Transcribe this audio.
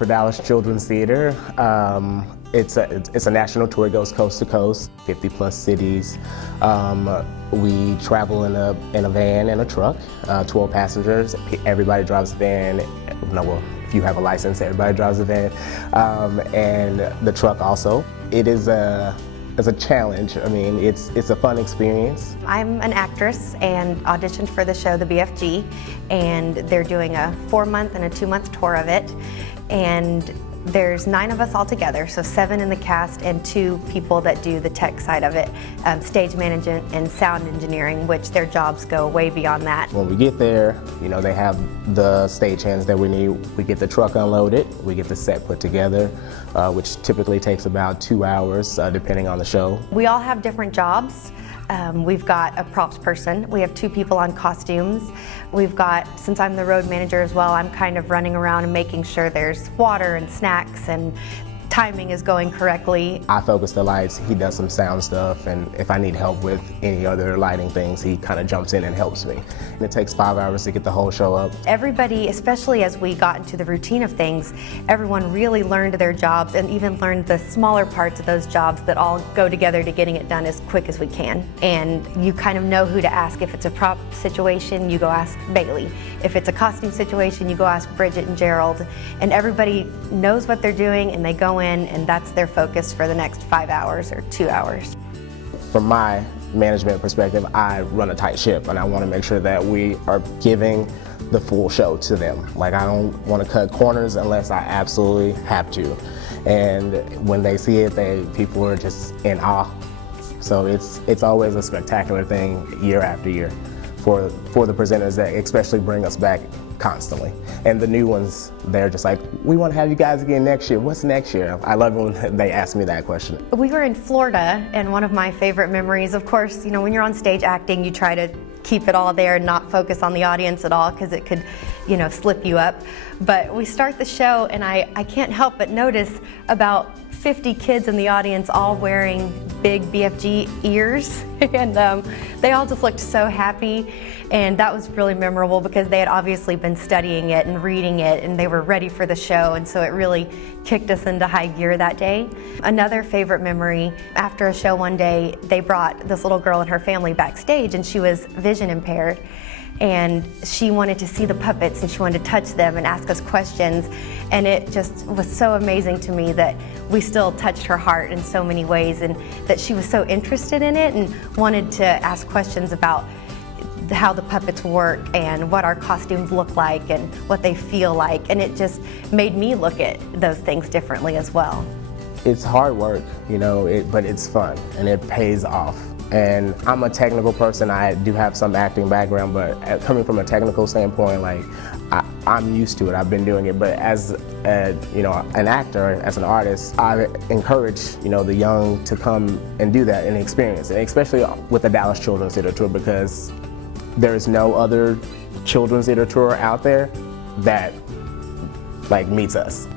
for Dallas Children's Theater. It's a national tour. It goes coast to coast, 50 plus cities. We travel in a van and a truck, 12 passengers. Everybody drives the van. No, well, if you have a license, everybody drives the van, and the truck also. It is a challenge. I mean, it's a fun experience. I'm an actress and auditioned for the show, the BFG, and they're doing a 4-month and a 2-month tour of it. And there's 9 of us all together, so 7 in the cast and 2 people that do the tech side of it, stage management and sound engineering, which their jobs go way beyond that. When we get there, you know, they have the stagehands that we need. We get the truck unloaded, we get the set put together, which typically takes about 2 hours, depending on the show. We all have different jobs. We've got a props person, we have 2 people on costumes. We've got, since I'm the road manager as well, I'm kind of running around and making sure there's water and snacks and timing is going correctly. I focus the lights, he does some sound stuff, and if I need help with any other lighting things, he kind of jumps in and helps me. And it takes 5 hours to get the whole show up. Everybody, especially as we got into the routine of things, everyone really learned their jobs and even learned the smaller parts of those jobs that all go together to getting it done as quick as we can. And you kind of know who to ask. If it's a prop situation, you go ask Bailey. If it's a costume situation, you go ask Bridget and Gerald. And everybody knows what they're doing and they go in and that's their focus for the next 5 hours or 2 hours. From my management perspective, I run a tight ship and I want to make sure that we are giving the full show to them. Like, I don't want to cut corners unless I absolutely have to. And when they see it, people are just in awe. So it's always a spectacular thing year after year for the presenters that especially bring us back constantly. And the new ones, they're just like, we want to have you guys again next year. What's next year? I love when they ask me that question. We were in Florida, and one of my favorite memories, of course, you know, when you're on stage acting, you try to keep it all there and not focus on the audience at all because it could, you know, slip you up. But we start the show and I can't help but notice about 50 kids in the audience all wearing big BFG ears and they all just looked so happy, and that was really memorable because they had obviously been studying it and reading it and they were ready for the show, and so it really kicked us into high gear that day. Another favorite memory, after a show one day, they brought this little girl and her family backstage and she was vision impaired. And she wanted to see the puppets and she wanted to touch them and ask us questions. And it just was so amazing to me that we still touched her heart in so many ways, and that she was so interested in it and wanted to ask questions about how the puppets work and what our costumes look like and what they feel like. And it just made me look at those things differently as well. It's hard work, you know, but it's fun and it pays off. And I'm a technical person. I do have some acting background, but coming from a technical standpoint, like I'm used to it. I've been doing it. But as you know, an actor, as an artist, I encourage, you know, the young to come and do that and experience it, especially with the Dallas Children's Theater Tour, because there is no other children's theater tour out there that like meets us.